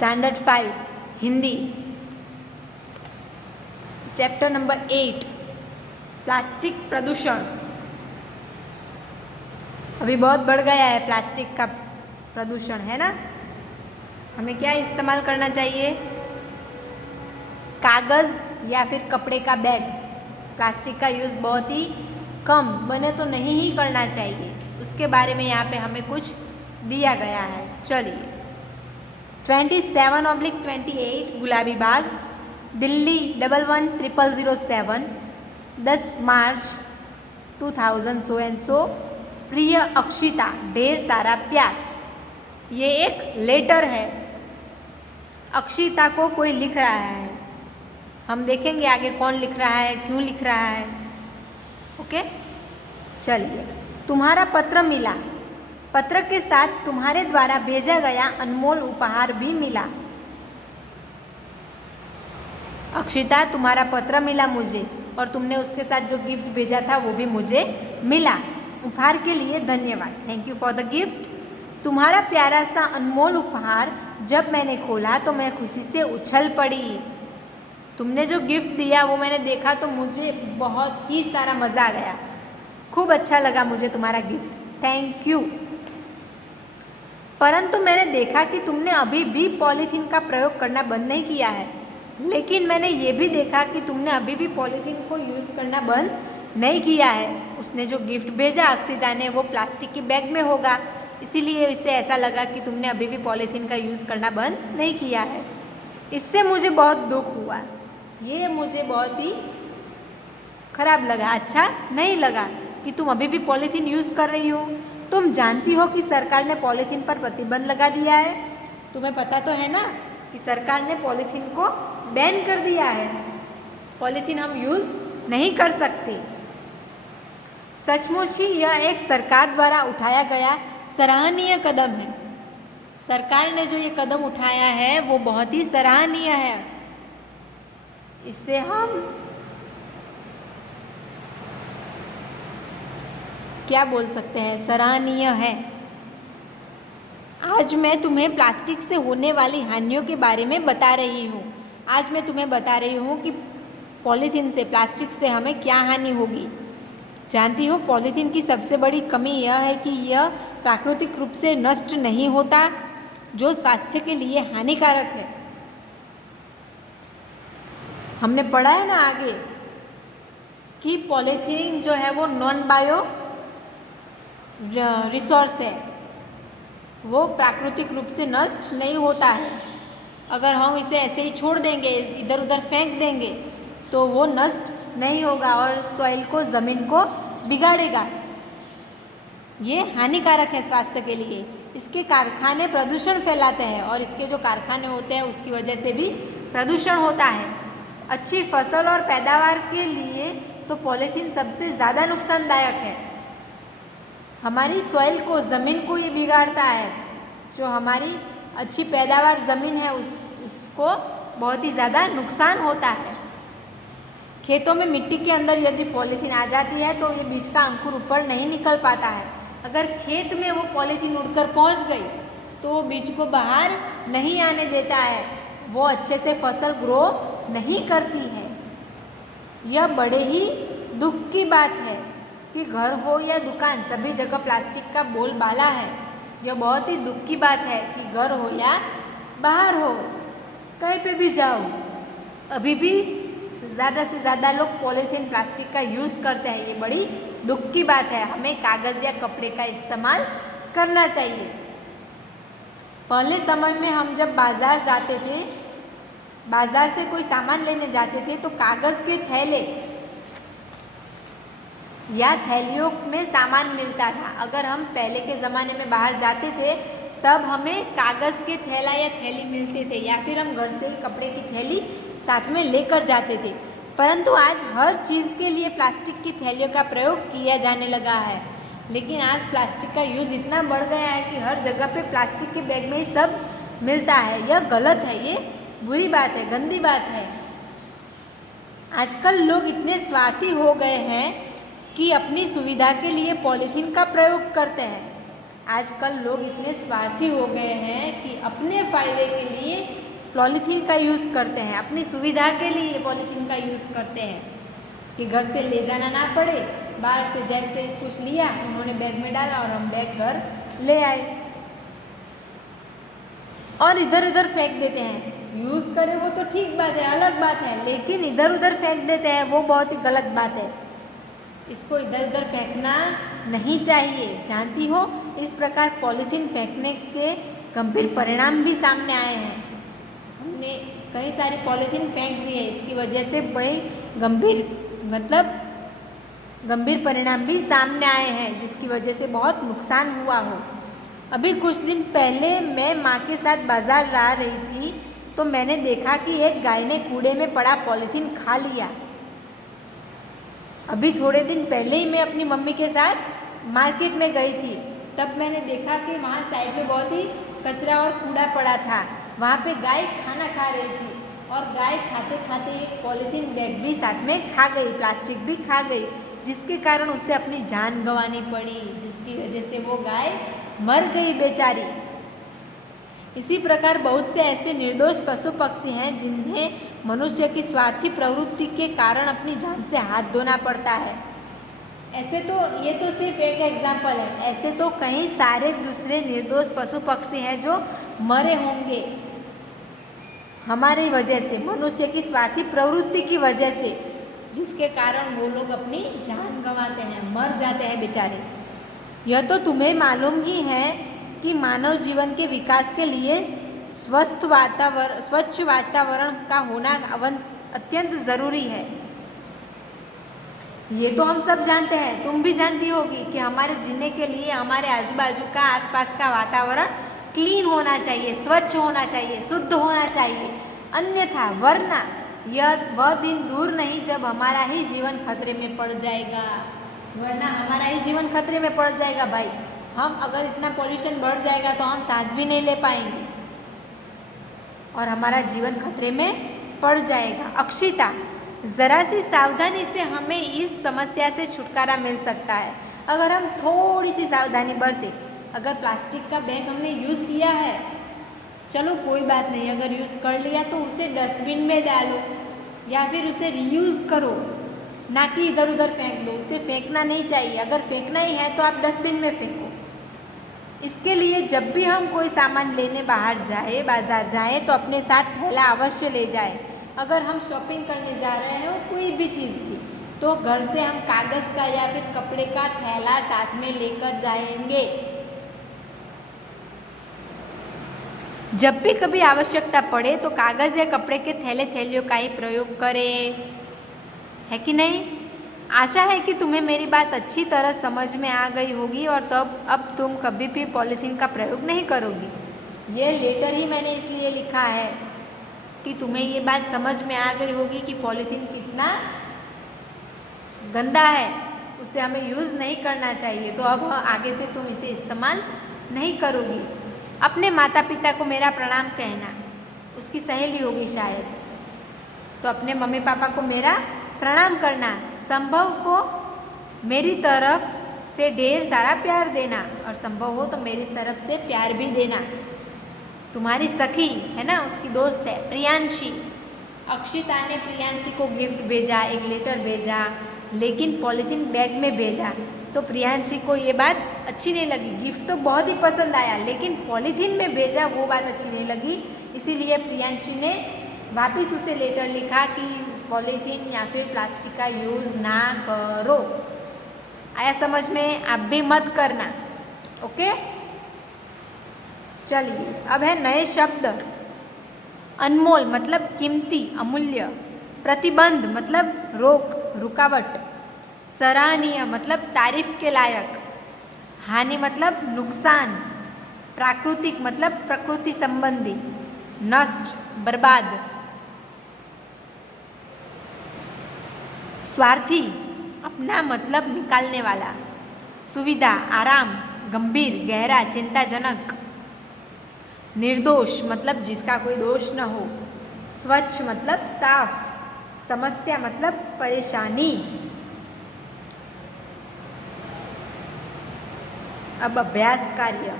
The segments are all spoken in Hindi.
Standard 5 Hindi, chapter number 8 plastic प्रदूषण। अभी बहुत बढ़ गया है प्लास्टिक का प्रदूषण, है ना। हमें क्या इस्तेमाल करना चाहिए? कागज़ या फिर कपड़े का बैग। प्लास्टिक का यूज़ बहुत ही कम बने तो नहीं ही करना चाहिए, उसके बारे में यहाँ पे हमें कुछ दिया गया है। चलिए 27/28 गुलाबी बाग, दिल्ली 111007, 10 मार्च 2000 सो एंड सो। प्रिय अक्षिता, ढेर सारा प्यार। ये एक लेटर है, अक्षिता को कोई लिख रहा है। हम देखेंगे आगे कौन लिख रहा है, क्यों लिख रहा है। ओके, चलिए। तुम्हारा पत्र मिला, पत्र के साथ तुम्हारे द्वारा भेजा गया अनमोल उपहार भी मिला। अक्षिता, तुम्हारा पत्र मिला मुझे और तुमने उसके साथ जो गिफ्ट भेजा था वो भी मुझे मिला। उपहार के लिए धन्यवाद, thank you for the gift. तुम्हारा प्यारा सा अनमोल उपहार जब मैंने खोला तो मैं खुशी से उछल पड़ी। तुमने जो गिफ्ट दिया वो मैंने देखा तो मुझे बहुत ही सारा मज़ा आ गया, खूब अच्छा लगा मुझे तुम्हारा गिफ्ट, थैंक यू। परंतु मैंने देखा कि तुमने अभी भी पॉलीथीन का प्रयोग करना बंद नहीं किया है। लेकिन मैंने ये भी देखा कि तुमने अभी भी पॉलीथीन को यूज़ करना बंद नहीं किया है। उसने जो गिफ्ट भेजा अक्षिता ने वो प्लास्टिक के बैग में होगा, इसीलिए इससे ऐसा लगा कि तुमने अभी भी पॉलीथीन का यूज़ करना बंद नहीं किया है। इससे मुझे बहुत दुख हुआ, ये मुझे बहुत ही खराब लगा, अच्छा नहीं लगा कि तुम अभी भी पॉलीथीन यूज़ कर रही हो। तुम जानती हो कि सरकार ने पॉलीथीन पर प्रतिबंध लगा दिया है। तुम्हें पता तो है ना कि सरकार ने पॉलीथीन को बैन कर दिया है, पॉलीथीन हम यूज़ नहीं कर सकते। सचमुच ही यह एक सरकार द्वारा उठाया गया सराहनीय कदम है। सरकार ने जो ये कदम उठाया है वो बहुत ही सराहनीय है। इससे हम क्या बोल सकते हैं, सराहनीय है। आज मैं तुम्हें प्लास्टिक से होने वाली हानियों के बारे में बता रही हूँ। आज मैं तुम्हें बता रही हूँ कि पॉलीथीन से, प्लास्टिक से हमें क्या हानि होगी। जानती हो पॉलीथीन की सबसे बड़ी कमी यह है कि यह प्राकृतिक रूप से नष्ट नहीं होता, जो स्वास्थ्य के लिए हानिकारक है। हमने पढ़ा है ना आगे कि पॉलीथीन जो है वो नॉन बायो रिसोर्स है, वो प्राकृतिक रूप से नष्ट नहीं होता है। अगर हम इसे ऐसे ही छोड़ देंगे, इधर उधर फेंक देंगे तो वो नष्ट नहीं होगा और सॉइल को, ज़मीन को बिगाड़ेगा। ये हानिकारक है स्वास्थ्य के लिए। इसके कारखाने प्रदूषण फैलाते हैं और इसके जो कारखाने होते हैं उसकी वजह से भी प्रदूषण होता है। अच्छी फसल और पैदावार के लिए तो पॉलीथीन सबसे ज़्यादा नुकसानदायक है। हमारी सॉइल को, ज़मीन को ये बिगाड़ता है। जो हमारी अच्छी पैदावार ज़मीन है उसको बहुत ही ज़्यादा नुकसान होता है। खेतों में मिट्टी के अंदर यदि पॉलीथीन आ जाती है तो ये बीज का अंकुर ऊपर नहीं निकल पाता है। अगर खेत में वो पॉलीथीन उड़कर पहुंच गई तो वो बीज को बाहर नहीं आने देता है, वो अच्छे से फसल ग्रो नहीं करती है। यह बड़े ही दुख की बात है कि घर हो या दुकान, सभी जगह प्लास्टिक का बोलबाला है। यह बहुत ही दुख की बात है कि घर हो या बाहर हो, कहीं पे भी जाओ, अभी भी ज़्यादा से ज़्यादा लोग पॉलीथीन, प्लास्टिक का यूज़ करते हैं। ये बड़ी दुख की बात है। हमें कागज़ या कपड़े का इस्तेमाल करना चाहिए। पहले समय में हम जब बाज़ार जाते थे, बाज़ार से कोई सामान लेने जाते थे तो कागज़ के थैले या थैलियों में सामान मिलता था। अगर हम पहले के ज़माने में बाहर जाते थे तब हमें कागज़ के थैला या थैली मिलते थे, या फिर हम घर से ही कपड़े की थैली साथ में लेकर जाते थे। परंतु आज हर चीज़ के लिए प्लास्टिक की थैलियों का प्रयोग किया जाने लगा है। लेकिन आज प्लास्टिक का यूज़ इतना बढ़ गया है कि हर जगह पे प्लास्टिक के बैग में ही सब मिलता है। यह गलत है, ये बुरी बात है, गंदी बात है। आजकल लोग इतने स्वार्थी हो गए हैं कि अपनी सुविधा के लिए पॉलीथीन का प्रयोग करते हैं। आजकल लोग इतने स्वार्थी हो गए हैं कि अपने फ़ायदे के लिए पॉलीथीन का यूज़ करते हैं, अपनी सुविधा के लिए पॉलीथीन का यूज़ करते हैं कि घर से ले जाना ना पड़े। बाहर से जैसे कुछ लिया उन्होंने बैग में डाला और हम बैग घर ले आए और इधर उधर फेंक देते हैं। यूज़ करें वो तो ठीक बात है, अलग बात है, लेकिन इधर उधर फेंक देते हैं वो बहुत ही गलत बात है। इसको इधर उधर फेंकना नहीं चाहिए। जानती हो, इस प्रकार पॉलीथीन फेंकने के गंभीर परिणाम भी सामने आए हैं। हमने कई सारी पॉलीथीन फेंक दी है, इसकी वजह से कई गंभीर परिणाम भी सामने आए हैं, जिसकी वजह से बहुत नुकसान हुआ हो। अभी कुछ दिन पहले मैं माँ के साथ बाज़ार जा रही थी तो मैंने देखा कि एक गाय ने कूड़े में पड़ा पॉलीथीन खा लिया। अभी थोड़े दिन पहले ही मैं अपनी मम्मी के साथ मार्केट में गई थी, तब मैंने देखा कि वहाँ साइड में बहुत ही कचरा और कूड़ा पड़ा था। वहाँ पे गाय खाना खा रही थी और गाय खाते खाते एक पॉलीथीन बैग भी साथ में खा गई, प्लास्टिक भी खा गई, जिसके कारण उसे अपनी जान गंवानी पड़ी, जिसकी वजह से वो गाय मर गई बेचारी। इसी प्रकार बहुत से ऐसे निर्दोष पशु पक्षी हैं जिन्हें मनुष्य की स्वार्थी प्रवृत्ति के कारण अपनी जान से हाथ धोना पड़ता है। ऐसे तो ये तो सिर्फ एक एग्जाम्पल है, ऐसे तो कई सारे दूसरे निर्दोष पशु पक्षी हैं जो मरे होंगे हमारी वजह से, मनुष्य की स्वार्थी प्रवृत्ति की वजह से, जिसके कारण वो लोग अपनी जान गंवाते हैं, मर जाते हैं बेचारे। यह तो तुम्हें मालूम ही है कि मानव जीवन के विकास के लिए स्वच्छ वातावरण का होना अत्यंत ज़रूरी है। ये तो हम सब जानते हैं, तुम भी जानती होगी कि हमारे जीने के लिए हमारे आजू बाजू का आसपास का वातावरण क्लीन होना चाहिए, स्वच्छ होना चाहिए, शुद्ध होना चाहिए। अन्यथा वरना वह दिन दूर नहीं जब हमारा ही जीवन खतरे में पड़ जाएगा, वरना हमारा ही जीवन खतरे में पड़ जाएगा भाई। हम अगर इतना पॉल्यूशन बढ़ जाएगा तो हम सांस भी नहीं ले पाएंगे और हमारा जीवन खतरे में पड़ जाएगा। अक्षिता, ज़रा सी सावधानी से हमें इस समस्या से छुटकारा मिल सकता है अगर हम थोड़ी सी सावधानी बरतें। अगर प्लास्टिक का बैग हमने यूज़ किया है, चलो कोई बात नहीं, अगर यूज़ कर लिया तो उसे डस्टबिन में डालो या फिर उसे रीयूज़ करो, ना कि इधर उधर फेंक दो। उसे फेंकना नहीं चाहिए, अगर फेंकना ही है तो आप डस्टबिन में फेंको। इसके लिए जब भी हम कोई सामान लेने बाज़ार जाएं तो अपने साथ थैला अवश्य ले जाएं। अगर हम शॉपिंग करने जा रहे हैं कोई भी चीज़ की, तो घर से हम कागज़ का या फिर कपड़े का थैला साथ में लेकर जाएंगे। जब भी कभी आवश्यकता पड़े तो कागज़ या कपड़े के थैलियों का ही प्रयोग करें, है कि नहीं? आशा है कि तुम्हें मेरी बात अच्छी तरह समझ में आ गई होगी और अब तुम कभी भी पॉलीथीन का प्रयोग नहीं करोगी। ये लेटर ही मैंने इसलिए लिखा है कि तुम्हें ये बात समझ में आ गई होगी कि पॉलीथीन कितना गंदा है, उसे हमें यूज़ नहीं करना चाहिए। तो अब आगे से तुम इसे इस्तेमाल नहीं करोगी। अपने माता पिता को मेरा प्रणाम कहना, उसकी सहेली होगी शायद, तो अपने मम्मी पापा को मेरा प्रणाम करना। संभव को मेरी तरफ से ढेर सारा प्यार देना और संभव हो तो मेरी तरफ से प्यार भी देना। तुम्हारी सखी है ना, उसकी दोस्त है प्रियांशी। अक्षिता ने प्रियांशी को गिफ्ट भेजा, एक लेटर भेजा, लेकिन पॉलीथीन बैग में भेजा। तो प्रियांशी को ये बात अच्छी नहीं लगी। गिफ्ट तो बहुत ही पसंद आया, लेकिन पॉलीथीन में भेजा वो बात अच्छी नहीं लगी। इसीलिए प्रियांशी ने वापस उसे लेटर लिखा कि पॉलीथीन या फिर प्लास्टिक का यूज़ ना करो। आया समझ में? आप भी मत करना, ओके? चलिए, अब है नए शब्द। अनमोल मतलब कीमती, अमूल्य। प्रतिबंध मतलब रोक, रुकावट। सराहनीय मतलब तारीफ के लायक। हानि मतलब नुकसान। प्राकृतिक मतलब प्रकृति संबंधी। नष्ट, बर्बाद। स्वार्थी अपना मतलब निकालने वाला। सुविधा, आराम, गंभीर, गहरा, चिंताजनक। निर्दोष मतलब जिसका कोई दोष न हो। स्वच्छ मतलब साफ। समस्या मतलब परेशानी। अब अभ्यास कार्य,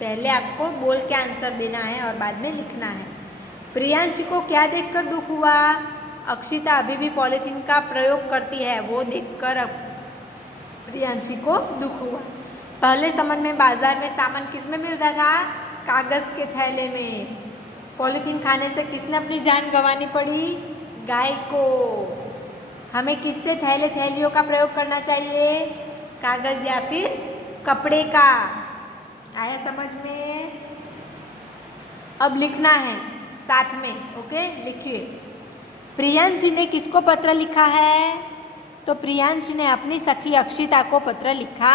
पहले आपको बोल के आंसर देना है और बाद में लिखना है। प्रियांशी को क्या देखकर दुख हुआ? अक्षिता अभी भी पॉलीथीन का प्रयोग करती है, वो देखकर अब प्रियांशी को दुख हुआ। पहले समय में बाजार में सामान किस में मिलता था? कागज़ के थैले में। पॉलीथीन खाने से किसने अपनी जान गंवानी पड़ी? गाय को। हमें किससे थैले थैलियों का प्रयोग करना चाहिए? कागज़ या फिर कपड़े का। आया समझ में? अब लिखना है साथ में, ओके? लिखिए। प्रियांशी ने किसको पत्र लिखा है? तो प्रियांशी ने अपनी सखी अक्षिता को पत्र लिखा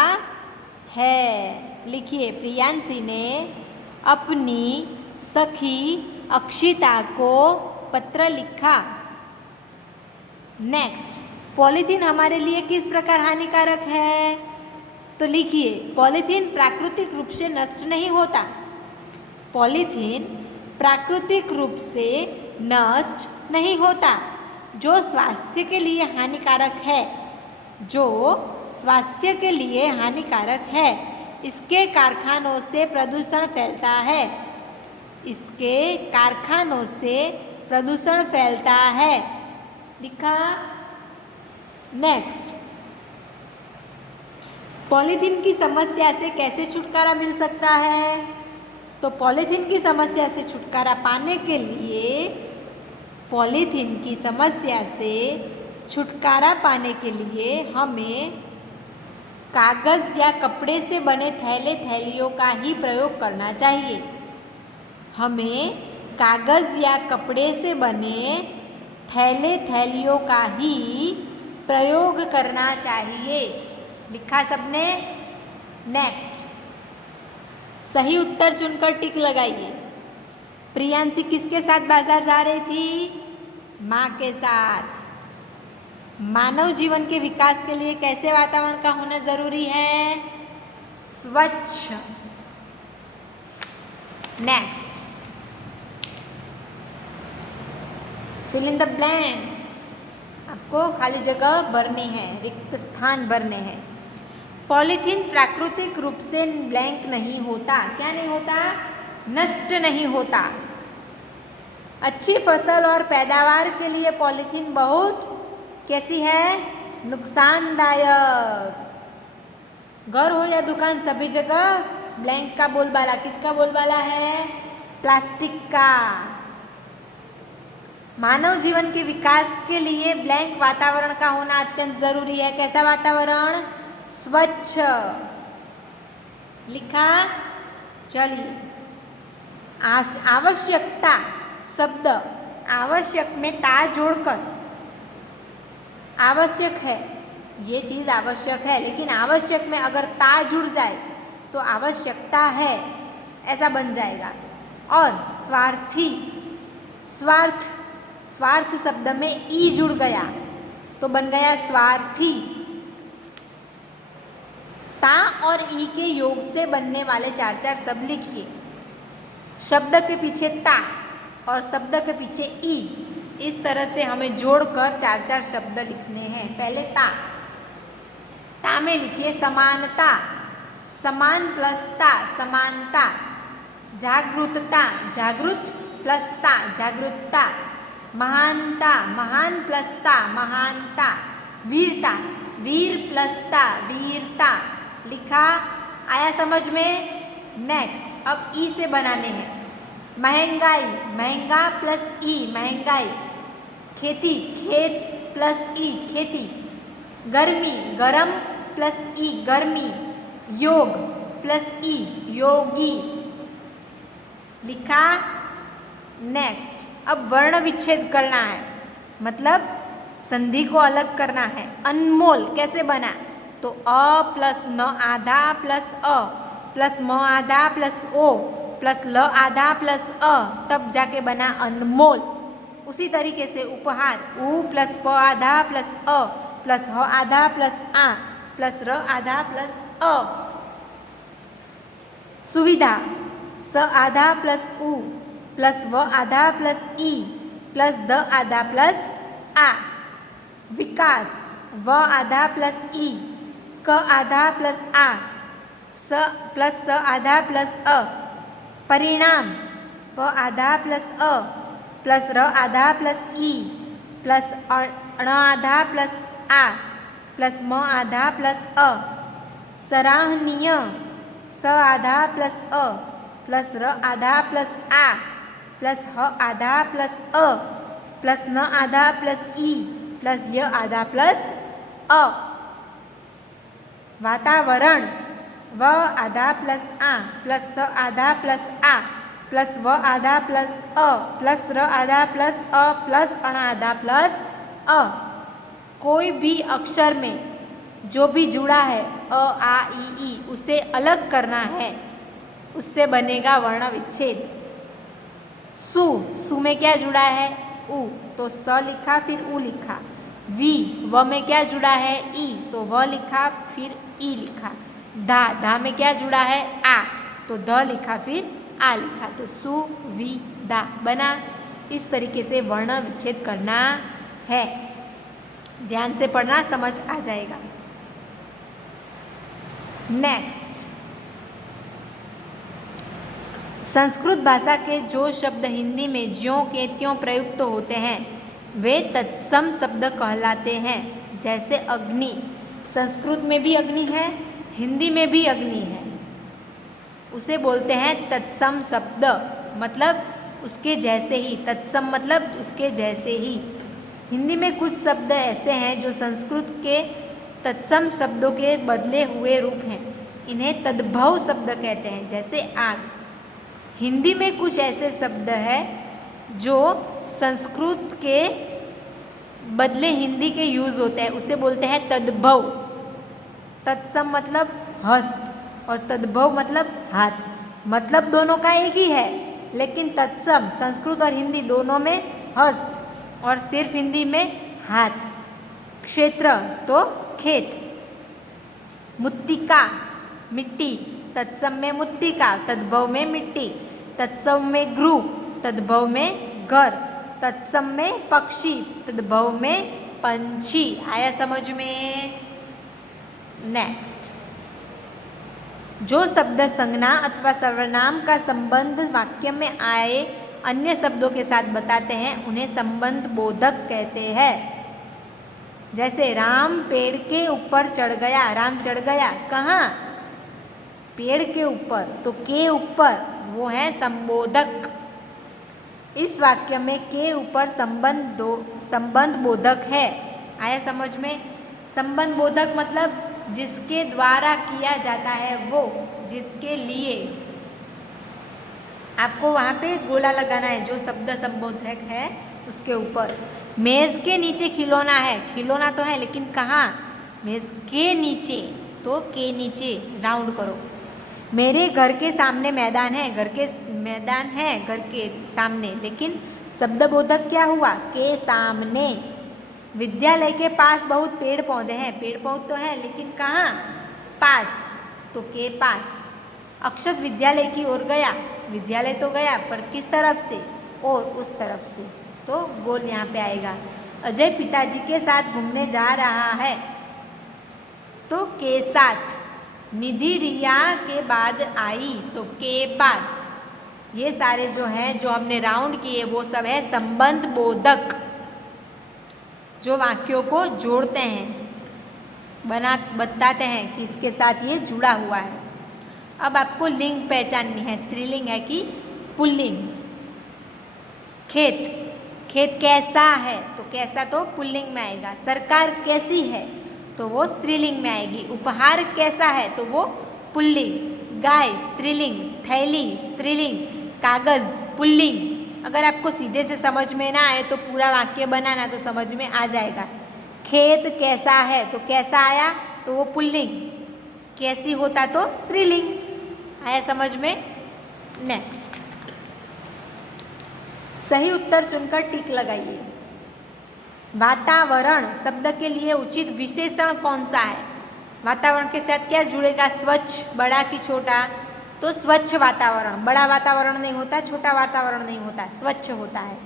है। लिखिए, प्रियांशी ने अपनी सखी अक्षिता को पत्र लिखा। नेक्स्ट, पॉलीथीन हमारे लिए किस प्रकार हानिकारक है? तो लिखिए, पॉलीथीन प्राकृतिक रूप से नष्ट नहीं होता। पॉलीथीन प्राकृतिक रूप से नष्ट नहीं होता, जो स्वास्थ्य के लिए हानिकारक है, जो स्वास्थ्य के लिए हानिकारक है। इसके कारखानों से प्रदूषण फैलता है। इसके कारखानों से प्रदूषण फैलता है। लिखा? नेक्स्ट, पॉलीथीन की समस्या से कैसे छुटकारा मिल सकता है? तो पॉलीथीन की समस्या से छुटकारा पाने के लिए, पॉलीथीन की समस्या से छुटकारा पाने के लिए हमें कागज़ या कपड़े से बने थैले थैलियों का ही प्रयोग करना चाहिए। हमें कागज़ या कपड़े से बने थैले थैलियों का ही प्रयोग करना चाहिए। लिखा सबने? नेक्स्ट, सही उत्तर चुनकर टिक लगाइए। प्रियांशी किसके साथ बाजार जा रही थी? माँ के साथ। मानव जीवन के विकास के लिए कैसे वातावरण का होना जरूरी है? स्वच्छ। Next, fill in the blanks. आपको खाली जगह भरनी है, रिक्त स्थान भरने हैं। पॉलीथीन प्राकृतिक रूप से ब्लैंक नहीं होता। क्या नहीं होता? नष्ट नहीं होता। अच्छी फसल और पैदावार के लिए पॉलीथीन बहुत कैसी है? नुकसानदायक। घर हो या दुकान, सभी जगह ब्लैंक का बोलबाला। किसका बोलबाला है? प्लास्टिक का। मानव जीवन के विकास के लिए ब्लैंक वातावरण का होना अत्यंत जरूरी है। कैसा वातावरण? स्वच्छ। लिखा? चलिए, आवश्यकता शब्द, आवश्यक में ता जोड़कर, आवश्यक है, ये चीज़ आवश्यक है, लेकिन आवश्यक में अगर ता जुड़ जाए तो आवश्यकता है ऐसा बन जाएगा। और स्वार्थी, स्वार्थ, स्वार्थ शब्द में ई जुड़ गया तो बन गया स्वार्थी। ता और ई के योग से बनने वाले चार चार शब्द लिखिए। शब्द के पीछे ता और शब्द के पीछे ई, इस तरह से हमें जोड़कर चार चार शब्द लिखने हैं। पहले ता, ता में लिखिए समानता, समान प्लस ता, समानता। जागरूकता, जागरूक प्लस ता, जागरूकता। महानता, महान प्लस ता, महानता। वीरता, वीर प्लस ता, वीरता। लिखा? आया समझ में? नेक्स्ट, अब ई से बनाने हैं। महंगाई, महंगा प्लस ई, महंगाई। खेती, खेत प्लस ई, खेती। गर्मी, गरम प्लस ई, गर्मी। योग प्लस ई, योगी। लिखा? नेक्स्ट, अब वर्ण विच्छेद करना है, मतलब संधि को अलग करना है। अनमोल कैसे बना? तो अ प्लस न आधा प्लस अ प्लस म आधा प्लस ओ प्लस ल आधा प्लस अ, तब जाके बना अनमोल। उसी तरीके से उपहार, उ प्लस प आधा प्लस अ प्लस ह आधा प्लस आ प्लस र आधा प्लस अ। सुविधा, स आधा प्लस उ प्लस व आधा प्लस ई प्लस द आधा प्लस आ। विकास, व आधा प्लस ई, क आधा प्लस आ। स प्लस स आधा प्लस अ, परिणाम प आधा प्लस अ प्लस र आधा प्लस ई प्लस अण आधा प्लस आ प्लस म आधा प्लस अ, सराहनीय स आधा प्लस अ प्लस र आधा प्लस आ प्लस ह आधा प्लस अ प्लस न आधा प्लस ई प्लस य आधा प्लस अ। वातावरण व आधा प्लस आ प्लस त आधा प्लस आ प्लस व आधा प्लस अ प्लस र आधा प्लस अ प्लस अण आधा प्लस अ। कोई भी अक्षर में जो भी जुड़ा है अ आ ई उसे अलग करना है, उससे बनेगा वर्ण विच्छेद। सु, सु में क्या जुड़ा है उ, तो स लिखा फिर उ लिखा। वी, व में क्या जुड़ा है ई, तो व लिखा फिर ई लिखा। धा, धा में क्या जुड़ा है आ, तो ध लिखा फिर आ लिखा। तो सु वी दा बना। इस तरीके से वर्ण विच्छेद करना है। ध्यान से पढ़ना, समझ आ जाएगा। नेक्स्ट, संस्कृत भाषा के जो शब्द हिंदी में ज्यों के त्यों प्रयुक्त होते हैं वे तत्सम शब्द कहलाते हैं। जैसे अग्नि, संस्कृत में भी अग्नि है, हिंदी में भी अग्नि है, उसे बोलते हैं तत्सम शब्द, मतलब उसके जैसे ही। तत्सम मतलब उसके जैसे ही। हिंदी में कुछ शब्द ऐसे हैं जो संस्कृत के तत्सम शब्दों के बदले हुए रूप हैं, इन्हें तद्भव शब्द कहते हैं। जैसे आग, हिंदी में कुछ ऐसे शब्द हैं जो संस्कृत के बदले हिंदी के यूज होते हैं, उसे बोलते हैं तद्भव। तत्सम मतलब हस्त और तद्भव मतलब हाथ, मतलब दोनों का एक ही है, लेकिन तत्सम संस्कृत और हिंदी दोनों में हस्त और सिर्फ हिंदी में हाथ। क्षेत्र तो खेत, मुत्तिका मिट्टी, तत्सम में मुत्तिका, तद्भव में मिट्टी। तत्सम में गृह, तद्भव में घर। तत्सम में पक्षी, तद्भव में पंछी। आया समझ में? नेक्स्ट, जो शब्द संज्ञा अथवा सर्वनाम का संबंध वाक्य में आए अन्य शब्दों के साथ बताते हैं उन्हें संबंध बोधक कहते हैं। जैसे राम पेड़ के ऊपर चढ़ गया, राम चढ़ गया कहाँ? पेड़ के ऊपर, तो के ऊपर वो है संबोधक। इस वाक्य में के ऊपर संबंध बोधक है। आया समझ में? संबंध बोधक मतलब जिसके द्वारा किया जाता है, वो जिसके लिए। आपको वहाँ पे गोला लगाना है जो शब्द संबोधक है उसके ऊपर। मेज के नीचे खिलौना है, खिलौना तो है लेकिन कहाँ? मेज के नीचे, तो के नीचे राउंड करो। मेरे घर के सामने मैदान है, घर के मैदान है घर के सामने, लेकिन शब्द बोधक क्या हुआ? के सामने। विद्यालय के पास बहुत पेड़ पौधे हैं, पेड़ पौधे तो हैं लेकिन कहाँ? पास, तो के पास। अक्षत विद्यालय की ओर गया, विद्यालय तो गया पर किस तरफ से? और उस तरफ से, तो गोल यहाँ पे आएगा। अजय पिताजी के साथ घूमने जा रहा है, तो के साथ। निधि रिया के बाद आई, तो के बाद। ये सारे जो हैं जो हमने राउंड किए वो सब है संबंध बोधक, जो वाक्यों को जोड़ते हैं, बताते हैं कि इसके साथ ये जुड़ा हुआ है। अब आपको लिंग पहचाननी है, स्त्रीलिंग है कि पुल्लिंग। खेत, खेत कैसा है, तो कैसा तो पुल्लिंग में आएगा। सरकार कैसी है, तो वो स्त्रीलिंग में आएगी। उपहार कैसा है, तो वो पुल्लिंग। गाय स्त्रीलिंग, थैली स्त्रीलिंग, कागज पुल्लिंग। अगर आपको सीधे से समझ में ना आए तो पूरा वाक्य बनाना, तो समझ में आ जाएगा। खेत कैसा है, तो कैसा आया, तो वो पुल्लिंग। कैसी होता तो स्त्रीलिंग। आया समझ में? नेक्स्ट, सही उत्तर चुनकर टिक लगाइए। वातावरण शब्द के लिए उचित विशेषण कौन सा है? वातावरण के साथ क्या जुड़ेगा? स्वच्छ, बड़ा कि छोटा? तो स्वच्छ वातावरण। बड़ा वातावरण नहीं होता, छोटा वातावरण नहीं होता, स्वच्छ होता है।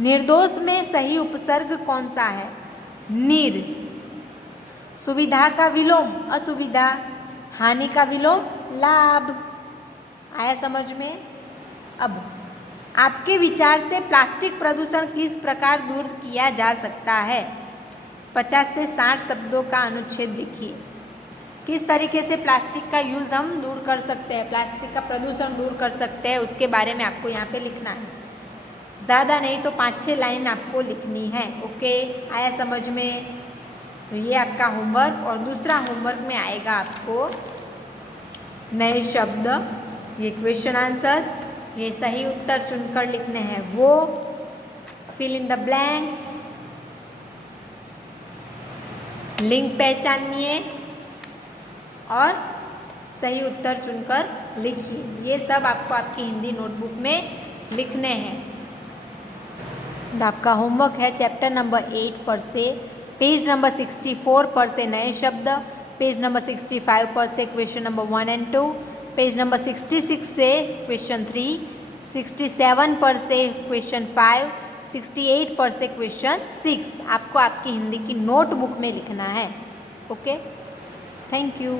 निर्दोष में सही उपसर्ग कौन सा है? निर। सुविधा का विलोम असुविधा, हानि का विलोम लाभ। आया समझ में? अब आपके विचार से प्लास्टिक प्रदूषण किस प्रकार दूर किया जा सकता है? 50 से 60 शब्दों का अनुच्छेद लिखिए। किस तरीके से प्लास्टिक का यूज़ हम दूर कर सकते हैं, प्लास्टिक का प्रदूषण दूर कर सकते हैं, उसके बारे में आपको यहाँ पे लिखना है। ज़्यादा नहीं तो 5-6 लाइन आपको लिखनी है। ओके, आया समझ में? तो ये आपका होमवर्क। और दूसरा होमवर्क में आएगा आपको नए शब्द, ये क्वेश्चन आंसर्स, ये सही उत्तर चुनकर लिखने हैं, वो fill in the blanks, link पहचानिए और सही उत्तर चुनकर लिखिए। ये सब आपको आपकी हिंदी नोटबुक में लिखने हैं। आपका होमवर्क है चैप्टर नंबर 8 पर से पेज नंबर 64 पर से नए शब्द, पेज नंबर 65 पर से question number 1 and 2, page number 66 से क्वेश्चन 3, 67 पर से क्वेश्चन 5, 68 पर से क्वेश्चन 6 आपको आपकी हिंदी की नोटबुक में लिखना है। Okay, thank you.